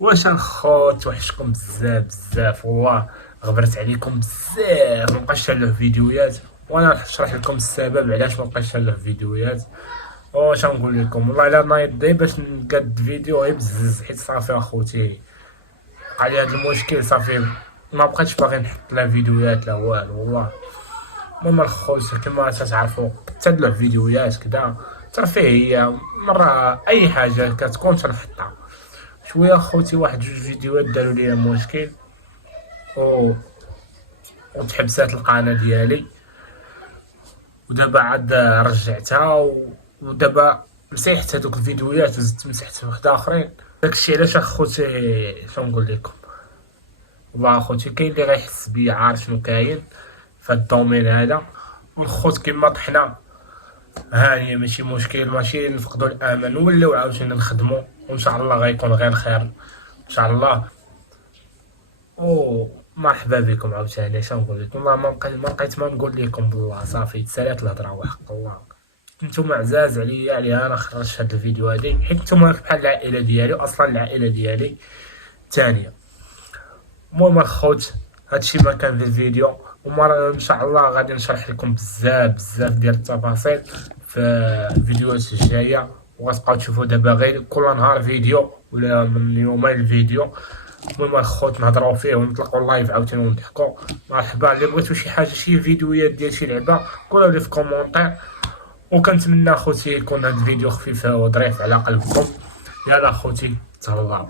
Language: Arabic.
واش الخوت وحشكم بزاف بزاف والله. غبرت عليكم بزاف مبقاش نلعب فيديوهات، وانا راح نشرح لكم السبب علاش مبقاش نلعب فيديوهات. واش نقول لكم والله الا نايض باش نقاد فيديو غير بزز، حيت صافي اخوتي على هذا المشكل صافي ما بقيتش باغي نحط لا فيديوهات لا والو والله. المهم الخوت كما تعرفوا تدلع فيديوهات كدا ترفيهيه، مره اي حاجه كتكون تنحطها شويه. خوتي واحد جوج فيديوهات داروا لي مشكل و... وتحبسات القناه ديالي، ودابا عاد رجعتها ودابا مسحت هذوك الفيديوهات وزدت مسحت وحده اخرين. داكشي علاش اخوتي شنو نقول لكم، والله اخوتي كاين اللي غيحس بيا عارف شنو كاين في هاد الدومين هذا. والخوت كيما طحنا هانيه ماشي مشكل، ماشي نفقدوا الامل، نوليو عاوتاني نخدموا وان شاء الله غيكون غير خير ان شاء الله. او مرحبا بكم عاوتاني. اش نقول لكم، والله ما بقيت ما نقول لكم بالله، صافي تسالات الهضره وحق الله. نتوما عزاز عليا على انا خرجت هاد الفيديو هادي، حيت نتوما بحال العائله ديالي، اصلا العائله ديالي الثانيه. المهم الخوت هادشي ما كان في الفيديو، ومرة ان شاء الله غادي نشرح لكم بزاف بزاف ديال التفاصيل في الفيديوهات الجايه، وغتبقاو تشوفوا دابا غير كل نهار فيديو ولا من يومين الفيديو. المهم الخوت نهضروا فيه ونطلقوا اللايف عاوتاني ونضحكوا. مرحبا، اللي بغيتو شي حاجه شي فيديوهات ديال شي لعبه قولوا لي في كومونتير، وكنتمنى خوتي يكون هاد الفيديو خفيف وظريف على قلبكم. يلا خوتي تهلاو.